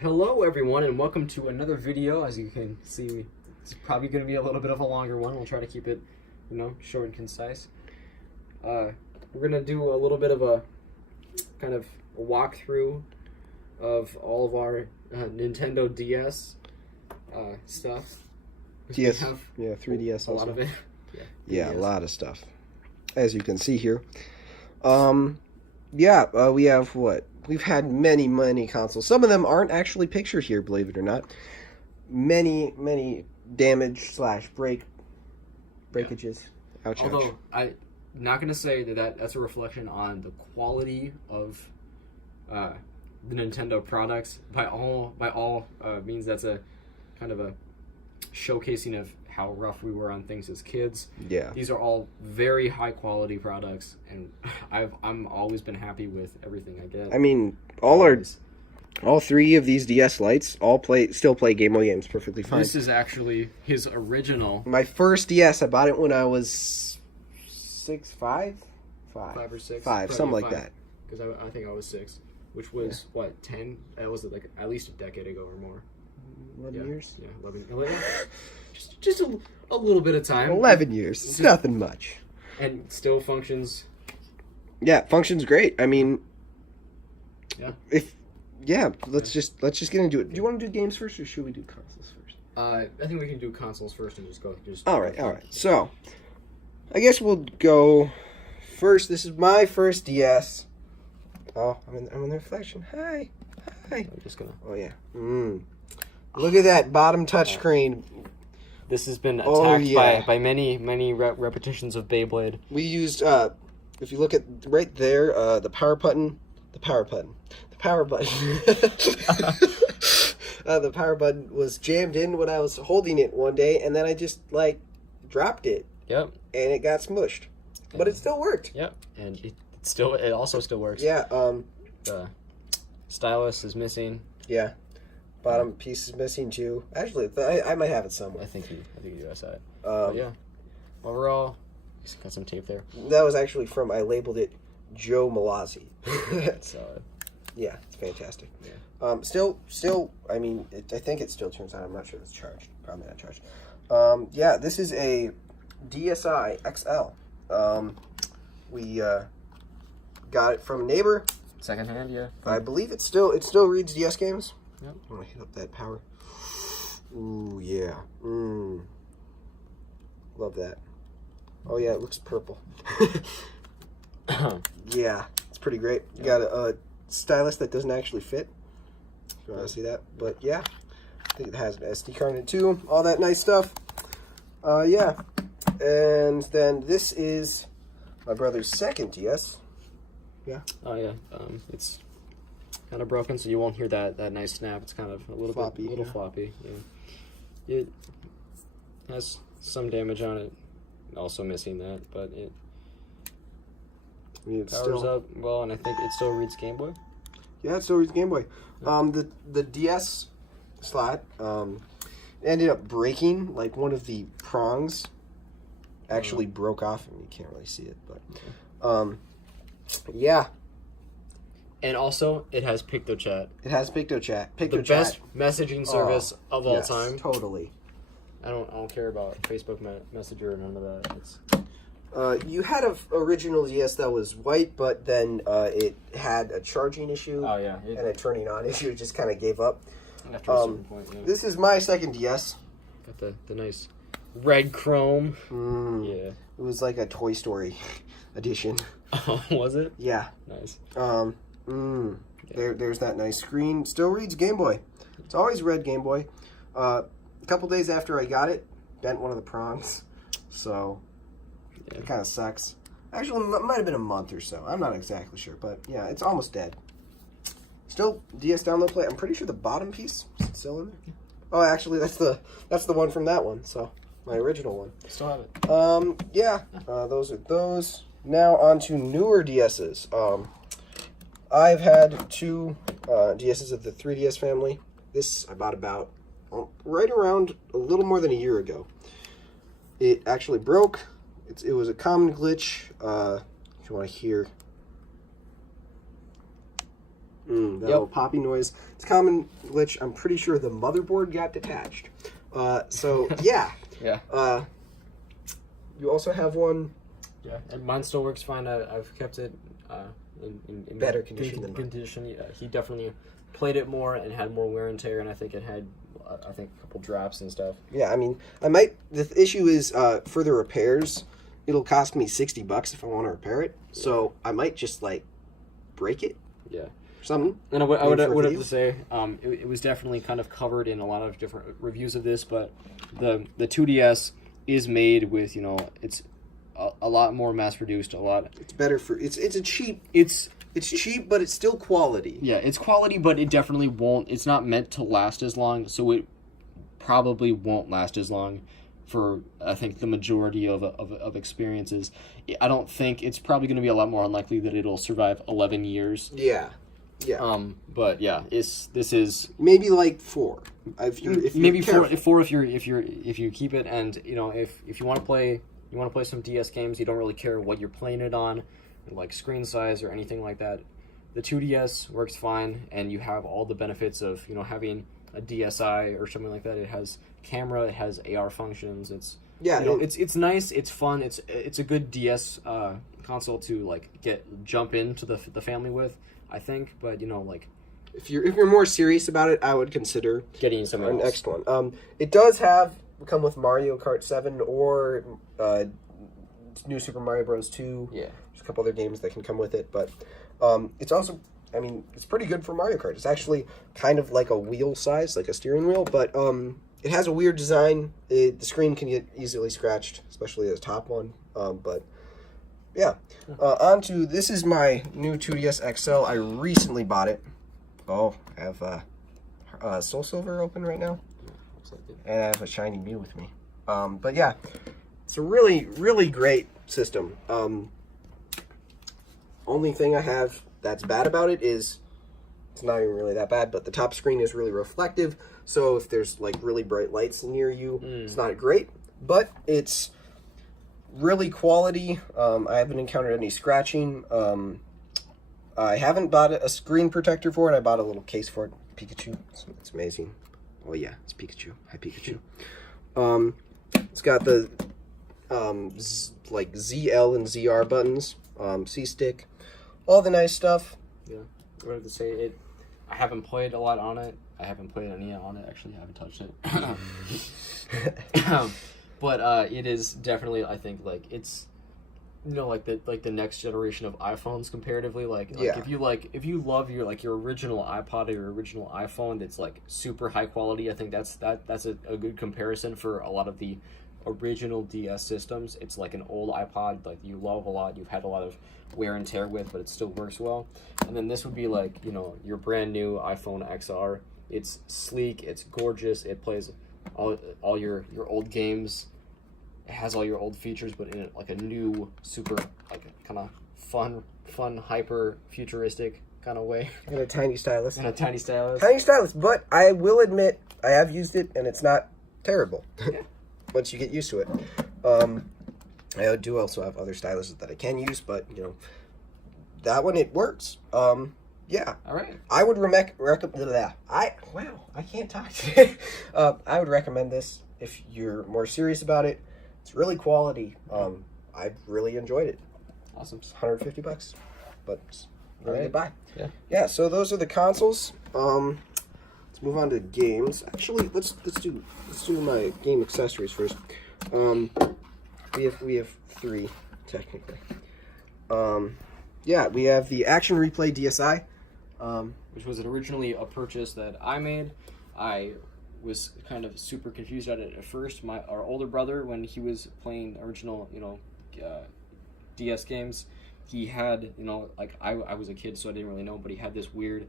Hello everyone and welcome to another video. As you can see, it's probably going to be a little bit of a longer one. We'll try to keep it, short and concise. We're going to do a little bit of a kind of a walkthrough of all of our Nintendo DS stuff. DS, We have yeah, 3DS a lot of it. Yeah, a 3DS. lot of stuff, as you can see here. We have what? We've had many consoles. Some of them aren't actually pictured here, believe it or not. Many damage / breakages. Ouch, ouch. Although I'm not going to say that's a reflection on the quality of the Nintendo products. By all means, that's a kind of a showcasing of how rough we were on things as kids. Yeah. These are all very high quality products, and I'm always been happy with everything I get. I mean, all three of these DS Lites still play Game Boy games perfectly fine. This is actually his original. My first DS, I bought it when I was 5 or 6, something like that. Because I think I was 6, which was what 10. It was like at least a decade ago or more. 11 years? Yeah, 11. just a little bit of time. 11 years. It's nothing much. And still functions. Yeah, functions great. I mean, Yeah. Let's just get into it. Do you want to do games first, or should we do consoles first? I think we can do consoles first and just go. All right. So, I guess we'll go first. This is my first DS. Oh, I'm in the reflection. Hi. I'm just gonna. Oh yeah. Look at that bottom touchscreen. This has been attacked yeah. by many repetitions of Beyblade. We used if you look at right there, the power button. The power button was jammed in when I was holding it one day, and then I just dropped it. Yep. And it got smushed, but it still worked. Yep. And it also still works. Yeah. The stylus is missing. Yeah. Bottom piece is missing too. Actually, I might have it somewhere. I think you guys saw it. But yeah. Overall, just got some tape there. That was actually I labeled it Joe Malazzi. So. Yeah, it's fantastic. Yeah. Still, I mean, I think it still turns on. I'm not sure it's charged. Probably not charged. Yeah, this is a DSi XL. We got it from a neighbor. Secondhand, yeah. I believe it still reads DS games. Yep. I want to hit up that power. Ooh, yeah. Love that. Oh, yeah, it looks purple. Yeah, it's pretty great. You got a stylus that doesn't actually fit. If you want to see that. But, yeah. I think it has an SD card in it, too. All that nice stuff. Yeah. And then this is my brother's second DS. Yeah. Oh yeah. It's kind of broken, so you won't hear that nice snap. It's kind of a little Floppy, floppy. Yeah. It has some damage on it. Also missing that, but it powers up well, and I think it still reads Game Boy. Yeah, it still reads Game Boy. The DS slot ended up breaking. Like one of the prongs actually broke off. I mean, you can't really see it, but yeah. And also, it has PictoChat. It has PictoChat. The best messaging service of all time. Totally. I don't care about Facebook Messenger or none of that. It's you had an original DS that was white, but then it had a charging issue. Oh yeah. And a turning on issue. It just kind of gave up. After a certain point, yeah. This is my second DS. Got the nice red chrome. Yeah. It was like a Toy Story edition. Oh, was it? Yeah. Nice. There's that nice screen. Still reads Game Boy. It's always read Game Boy. A couple days after I got it, bent one of the prongs. So it kind of sucks. Actually, it might have been a month or so. I'm not exactly sure, but yeah, it's almost dead. Still DS download play. I'm pretty sure the bottom piece is still in there. Oh, actually, that's the one from that one. So my original one. Still have it. Yeah. Those are those. Now on to newer DSs. I've had two DSs of the 3DS family. This I bought about right around a little more than a year ago. It actually broke. It was a common glitch. If you want to hear. That little poppy noise. It's a common glitch. I'm pretty sure the motherboard got detached. So, yeah. Yeah. You also have one. Yeah, and mine still works fine. I've kept it in better condition than mine. condition. Yeah, he definitely played it more and had more wear and tear, and I think it had a couple drops and stuff. Yeah, I mean, the issue is for the repairs, it'll cost me $60 if I want to repair it. So I might just like break it. Yeah. Or something. And I would have to say, it was definitely kind of covered in a lot of different reviews of this, but the 2DS is made with, it's a lot more mass produced, a lot. It's better for it's cheap, but it's still quality. Yeah, it's quality, but it definitely won't. It's not meant to last as long, so it probably won't last as long for, I think, the majority of experiences. I don't think it's probably going to be a lot more unlikely that it'll survive 11 years. Yeah. But yeah, this is maybe like 4. Maybe 4 if you keep it, and if you want to play. You want to play some DS games, you don't really care what you're playing it on, like screen size or anything like that. The 2DS works fine, and you have all the benefits of, having a DSi or something like that. It has camera, it has AR functions. It's it's nice, it's fun. It's a good DS console to like jump into the family with, I think. But if you're more serious about it, I would consider getting something else. Next one. It does come with Mario Kart 7 or New Super Mario Bros. 2. Yeah. There's a couple other games that can come with it, but it's also, it's pretty good for Mario Kart. It's actually kind of like a wheel size, like a steering wheel, but it has a weird design. The screen can get easily scratched, especially the top one. But yeah. This is my new 2DS XL. I recently bought it. Oh, I have Soul Silver open right now. And I have a shiny Mew with me. But yeah, it's a really, really great system. Only thing I have that's bad about it is, it's not even really that bad, but the top screen is really reflective. So if there's like really bright lights near you, it's not great. But it's really quality. I haven't encountered any scratching. I haven't bought a screen protector for it. I bought a little case for it. Pikachu. It's amazing. Oh yeah, it's Pikachu. Hi Pikachu. It's got the like ZL and ZR buttons, C-stick, all the nice stuff. Yeah, I would have to say it. I haven't played a lot on it. I haven't played any on it. Actually, I haven't touched it. But it is definitely, I think, like it's, like the next generation of iPhones comparatively. Yeah. if you love your original iPod or your original iPhone that's like super high quality, I think that's a good comparison for a lot of the original DS systems. It's like an old iPod like you love a lot, you've had a lot of wear and tear with, but it still works well. And then this would be like, your brand new iPhone XR. It's sleek, it's gorgeous, it plays all your old games. It has all your old features, but in like a new, super, like kind of fun, hyper futuristic kind of way. And a tiny stylus. Tiny stylus, but I will admit I have used it and it's not terrible. Yeah. Once you get used to it. I do also have other styluses that I can use, but that one, it works. Yeah. All right. I would recommend that. I can't talk today. I would recommend this if you're more serious about it. It's really quality. I've really enjoyed it. Awesome. It's $150, but it's really good buy. Yeah. Yeah. So those are the consoles. Let's move on to games. Actually, let's do my game accessories first. We have 3 technically. Yeah, we have the Action Replay DSi, which was originally a purchase that I made. I was kind of super confused at it at first. Our older brother, when he was playing original, DS games, he had, I was a kid, so I didn't really know, but he had this weird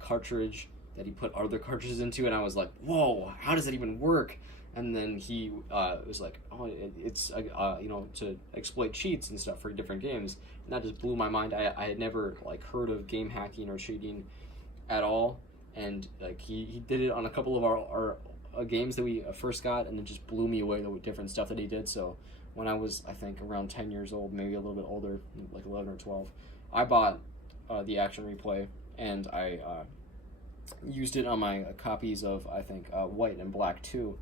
cartridge that he put other cartridges into, and I was like, whoa, how does that even work? And then he was like, oh, it's to exploit cheats and stuff for different games, and that just blew my mind. I had never heard of game hacking or cheating at all, and he did it on a couple of our games that we first got, and it just blew me away, the different stuff that he did. So when I was, I think, around 10 years old, maybe a little bit older, like 11 or 12, I bought the Action Replay, and I used it on my copies of, I think, White and Black 2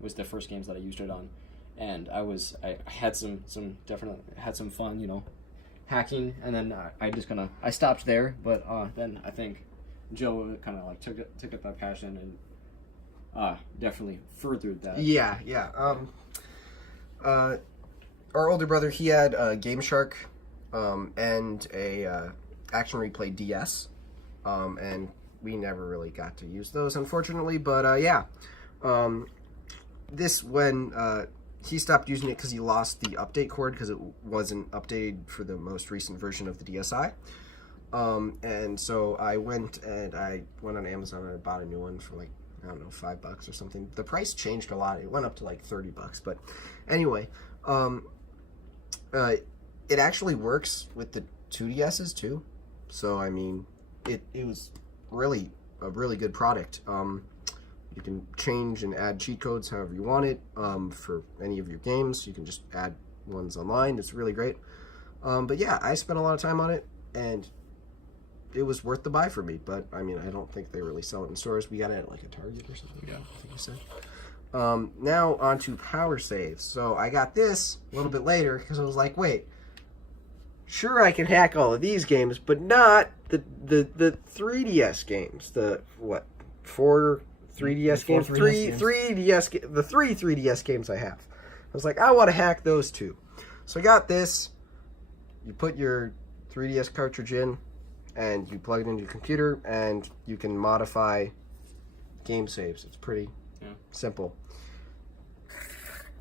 was the first games that I used it on, and I had some definitely had some fun, hacking, and then I stopped there, but then I think Joe kind of like took up that passion and definitely furthered that. Yeah. Our older brother, he had a Game Shark and a Action Replay DS, and we never really got to use those, unfortunately. But this when he stopped using it because he lost the update cord because it wasn't updated for the most recent version of the DSi. And so I went on Amazon and I bought a new one for like, I don't know, $5 or something. The price changed a lot. It went up to like $30, but anyway, it actually works with the 2DSs too. So I mean, it was really a really good product. You can change and add cheat codes however you want it for any of your games. You can just add ones online. It's really great. But yeah, I spent a lot of time on it, and it was worth the buy for me. But I mean, I don't think they really sell it in stores. We got it at like a Target or something. Yeah, I think you said. Now on to power saves. So I got this a little bit later because I was like, wait, sure I can hack all of these games, but not the 3DS games. The what? 4 3DS games? Four 3DS games. The 3 3DS games I have. I was like, I want to hack those too. So I got this. You put your 3DS cartridge in, and you plug it into your computer, and you can modify game saves. It's pretty simple.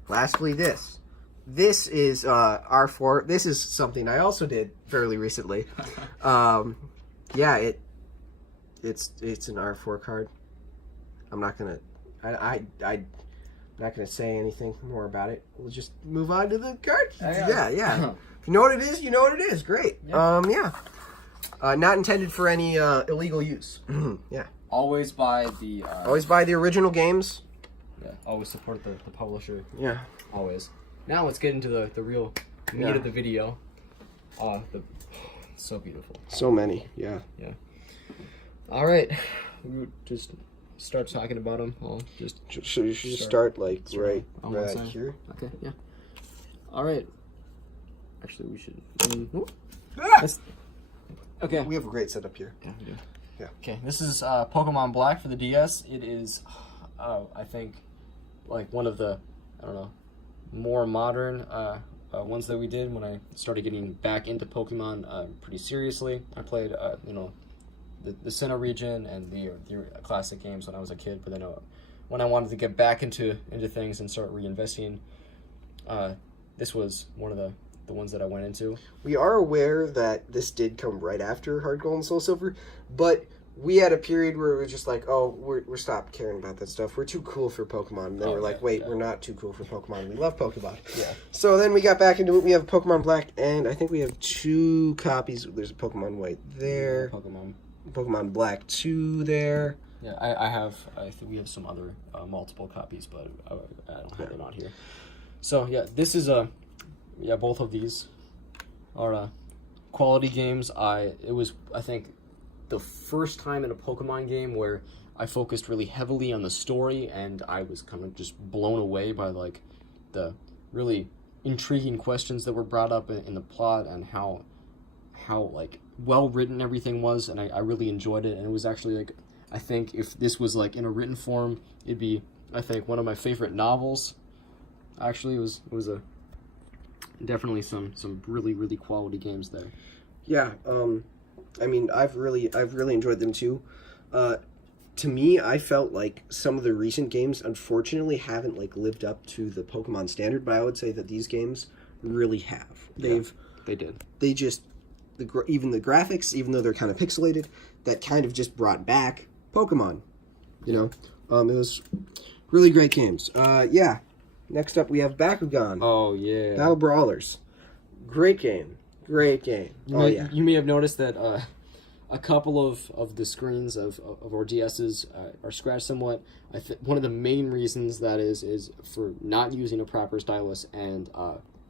Lastly, this. This is R4. This is something I also did fairly recently. It's an R4 card. I'm not gonna I'm not gonna say anything more about it. We'll just move on to the card. Yeah. If you know what it is, you know what it is. Great. Yeah. Not intended for any illegal use. Yeah. Always buy the original games. Yeah. Always support the publisher. Yeah. Always. Now let's get into the real meat of the video. So beautiful. So many. Yeah. Yeah. All right. We'll just start talking about them. I'll just should start like right here. Okay. Yeah. All right. Actually, we should. Okay. We have a great setup here. Yeah, we do. Yeah. Okay. This is Pokemon Black for the DS. It is, I think, like one of the, more modern ones that we did when I started getting back into Pokemon pretty seriously. I played, the Sinnoh region and the classic games when I was a kid, but then when I wanted to get back into things and start reinvesting, this was one of the ones that I went into. We are aware that this did come right after Heart Gold and Soul Silver, but we had a period where we were just like, oh, we're stopped caring about that stuff. We're too cool for Pokemon. And then we're like, wait, we're not too cool for Pokemon. We love Pokemon. Yeah. So then we got back into it. We have Pokemon Black, and I think we have 2 copies. There's a Pokemon White there. Pokemon Black 2 there. Yeah, I think we have some other multiple copies, but I don't have them out here. So yeah, this is both of these are quality games. It was, I think, the first time in a Pokemon game where I focused really heavily on the story, and I was kind of just blown away by like the really intriguing questions that were brought up in the plot and how like well written everything was, and I really enjoyed it. And it was actually like, I think if this was like in a written form, it'd be, I think, one of my favorite novels. Actually, it was definitely some really, really quality games there. Yeah, I mean, I've really enjoyed them too. To me, I felt like some of the recent games, unfortunately, haven't like lived up to the Pokemon standard. But I would say that these games really have. They did. They just even the graphics, even though they're kind of pixelated, that kind of just brought back Pokemon. It was really great games. Yeah. Next up, we have Bakugan. Oh yeah. Battle Brawlers. Great game. You may have noticed that a couple of the screens of our DSs are scratched somewhat. One of the main reasons that is for not using a proper stylus and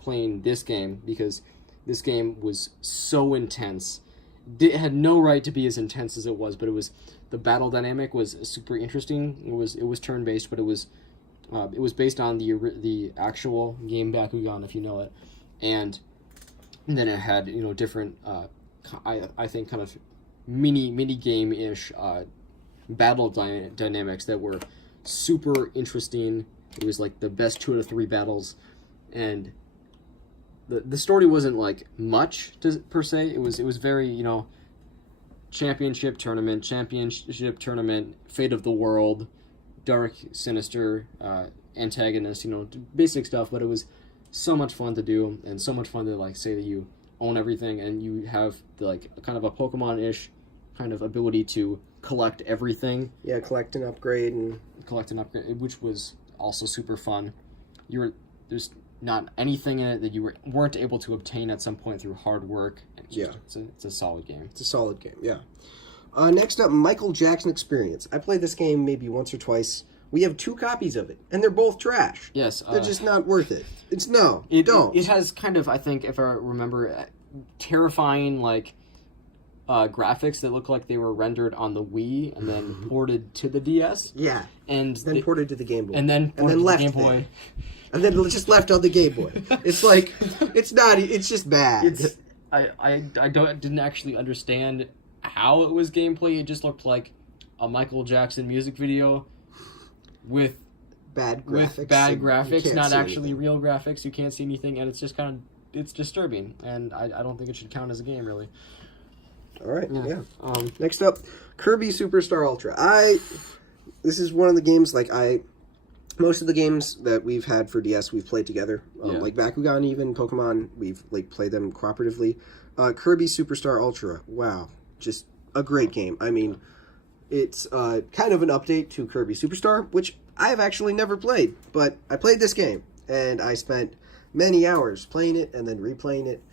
playing this game, because this game was so intense, had no right to be as intense as it was, but the battle dynamic was super interesting. It was turn based, but it was based on the actual game Bakugan, if you know it, and then it had different I think kind of mini game ish battle dynamics that were super interesting. It was like the best 2 out of 3 battles, and the story wasn't like much per se. It was very championship tournament, fate of the world, dark, sinister antagonist, basic stuff. But it was so much fun to do, and so much fun to like say that you own everything and you have like kind of a Pokemon-ish kind of ability to collect everything. Yeah, collect and upgrade, which was also super fun. There's not anything in it that you weren't able to obtain at some point through hard work. It's a solid game. It's a solid game. Yeah. Next up, Michael Jackson Experience. I played this game maybe once or twice. We have 2 copies of it, and they're both trash. Yes, they're just not worth it. Don't. It has kind of, I think, if I remember, terrifying like graphics that look like they were rendered on the Wii and then ported to the DS. Yeah, and then ported to the Game Boy, and then left the Game Boy, and then just left on the Game Boy. It's like it's not. It's just bad. I didn't actually understand how it was gameplay. It just looked like a Michael Jackson music video with bad graphics, not actually real graphics. You can't see anything, and it's just it's disturbing, and I don't think it should count as a game, really. All right, yeah. Next up, Kirby Superstar Ultra. This is one of the games, most of the games that we've had for DS, we've played together. Like Bakugan, even, Pokemon, we've played them cooperatively. Kirby Superstar Ultra, wow. Just a great game. I mean, it's kind of an update to Kirby Superstar, which I have actually never played, but I played this game, and I spent many hours playing it and then replaying it.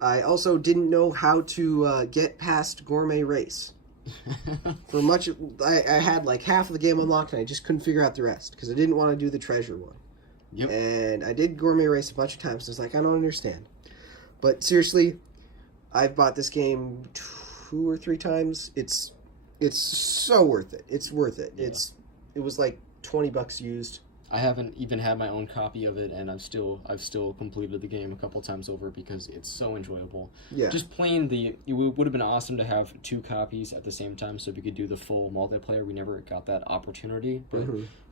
I also didn't know how to get past Gourmet Race. For much, I had like half of the game unlocked, and I just couldn't figure out the rest because I didn't want to do the treasure one. Yep. And I did Gourmet Race a bunch of times. So I was like, I don't understand. But seriously, I've bought this game 2 or 3 times. It's so worth it. It's worth it. Yeah. It was like $20 used. I haven't even had my own copy of it, and I've still completed the game a couple times over because it's so enjoyable. Yeah. Just playing it would have been awesome to have 2 copies at the same time, so we could do the full multiplayer. We never got that opportunity, but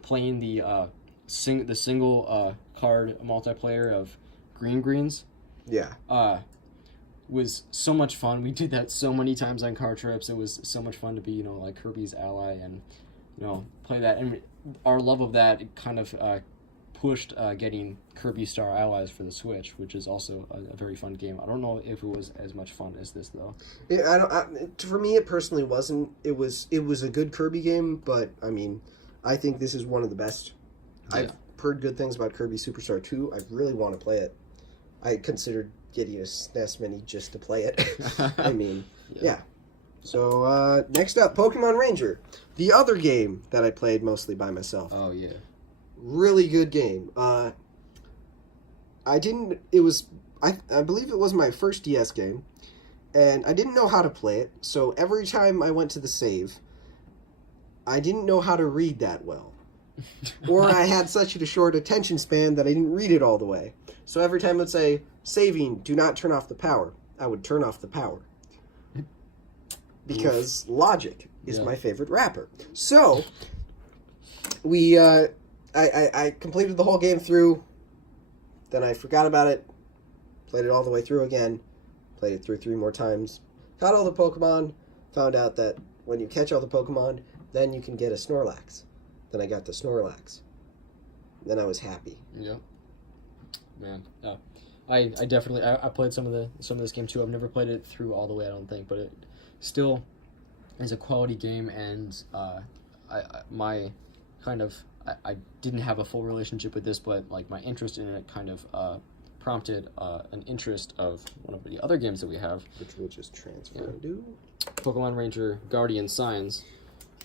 playing the single card multiplayer of Greens. Yeah. Was so much fun. We did that so many times on car trips. It was so much fun to be, like Kirby's ally and, play that. And our love of that kind of pushed getting Kirby Star Allies for the Switch, which is also a very fun game. I don't know if it was as much fun as this though. Yeah, for me, it personally wasn't. It was a good Kirby game, but I mean, I think this is one of the best. Yeah. I've heard good things about Kirby Superstar 2. I really want to play it. I considered getting a SNES Mini just to play it. I mean, yeah. So, next up, Pokemon Ranger. The other game that I played mostly by myself. Oh, yeah. Really good game. I believe it was my first DS game, and I didn't know how to play it, so every time I went to the save, I didn't know how to read that well. Or I had such a short attention span that I didn't read it all the way. So every time it would say, saving, do not turn off the power, I would turn off the power. Because logic is my favorite rapper. So, I completed the whole game through, then I forgot about it, played it all the way through again, played it through 3 more times, caught all the Pokemon, found out that when you catch all the Pokemon, then you can get a Snorlax. Then I got the Snorlax. Then I was happy. Yep. Man, I definitely I played some of this game too. I've never played it through all the way, I don't think, but it still is a quality game, and I didn't have a full relationship with this, but like my interest in it kind of prompted an interest of one of the other games that we have, which we'll just transfer and do. Pokemon Ranger Guardian Signs,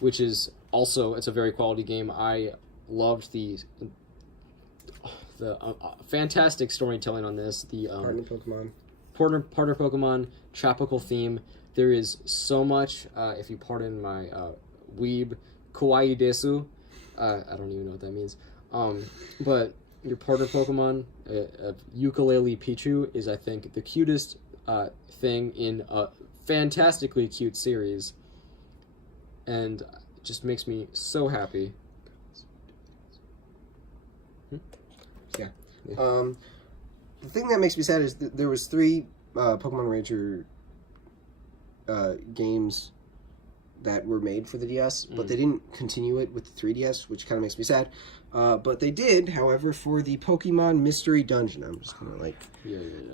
which is also, it's a very quality game. I loved the fantastic storytelling on this. The Partner Pokemon. Partner Pokemon, tropical theme, there is so much, if you pardon my weeb, kawaii desu. I don't even know what that means. But your partner Pokemon, Ukulele Pichu, is, I think, the cutest thing in a fantastically cute series. And it just makes me so happy. Yeah. The thing that makes me sad is that there was 3 Pokemon Ranger games that were made for the DS, but they didn't continue it with the 3DS, which kind of makes me sad. But they did, however, for the Pokemon Mystery Dungeon. I'm just gonna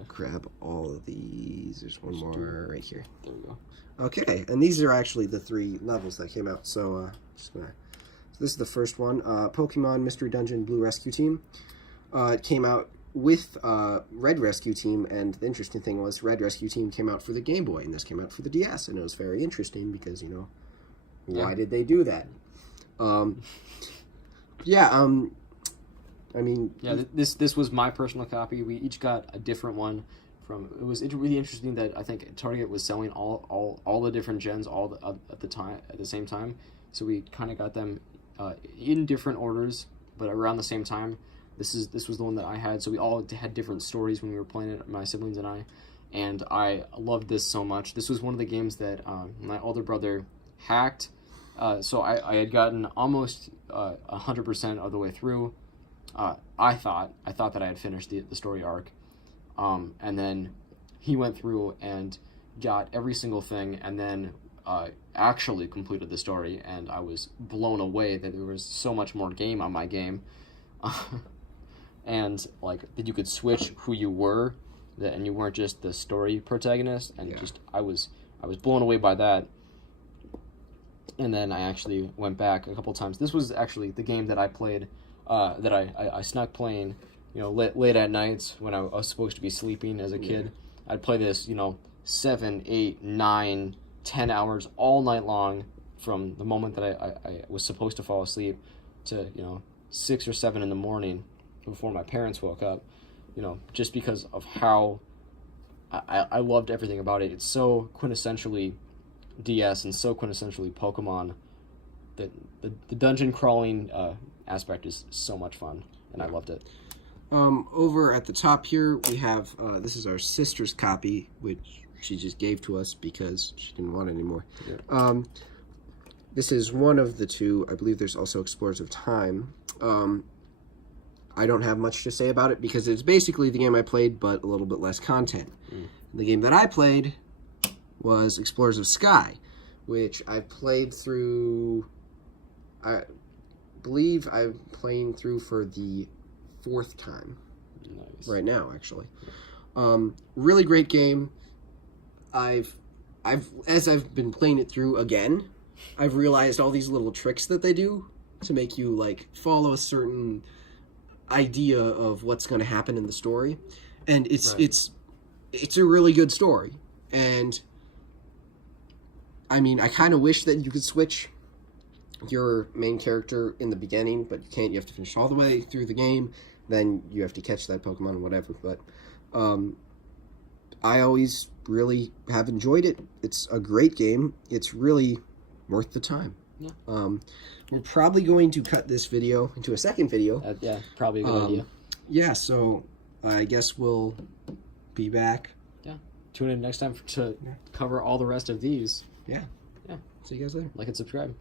grab all of these. There's one more right here. There we go. Okay, and these are actually the 3 levels that came out. So, so this is the first one, Pokemon Mystery Dungeon Blue Rescue Team. It came out with Red Rescue Team, and the interesting thing was Red Rescue Team came out for the Game Boy, and this came out for the DS, and it was very interesting because, you know, why did they do that? I mean... Yeah, this was my personal copy. We each got a different one. It was really interesting that I think Target was selling all the different gens at the same time. So we kind of got them in different orders, but around the same time. This was the one that I had. So we all had different stories when we were playing it, my siblings and I. And I loved this so much. This was one of the games that my older brother hacked. So I had gotten almost 100% of the way through. I thought that I had finished the story arc. And then he went through and got every single thing, and then actually completed the story, and I was blown away that there was so much more game on my game. And like that you could switch who you were, and you weren't just the story protagonist, and I was blown away by that. And then I actually went back a couple times. This was actually the game that I played, that I snuck playing, you know, late at nights when I was supposed to be sleeping as a kid. I'd play this, you know, 7, 8, 9, 10 hours all night long from the moment that I was supposed to fall asleep to, you know, 6 or 7 in the morning before my parents woke up, you know, just because of how I loved everything about it. It's so quintessentially DS and so quintessentially Pokemon. The dungeon crawling aspect is so much fun, and I loved it. Over at the top here, we have, this is our sister's copy, which she just gave to us because she didn't want it anymore. Yeah. This is one of the 2. I believe there's also Explorers of Time. I don't have much to say about it because it's basically the game I played, but a little bit less content. The game that I played was Explorers of Sky, which I played through, I believe I'm playing through for the 4th time. Nice. Right now, actually. Really great game. As I've been playing it through again, I've realized all these little tricks that they do to make you like follow a certain idea of what's going to happen in the story, and it's a really good story. And I mean, I kind of wish that you could switch your main character in the beginning, but you can't. You have to finish all the way through the game, then you have to catch that Pokemon or whatever. But I always really have enjoyed it. It's a great game. It's really worth the time. Yeah. We're probably going to cut this video into a second video. Yeah, probably a good idea. Yeah, so I guess we'll be back. Yeah. Tune in next time to cover all the rest of these. Yeah. Yeah. See you guys later. Like and subscribe.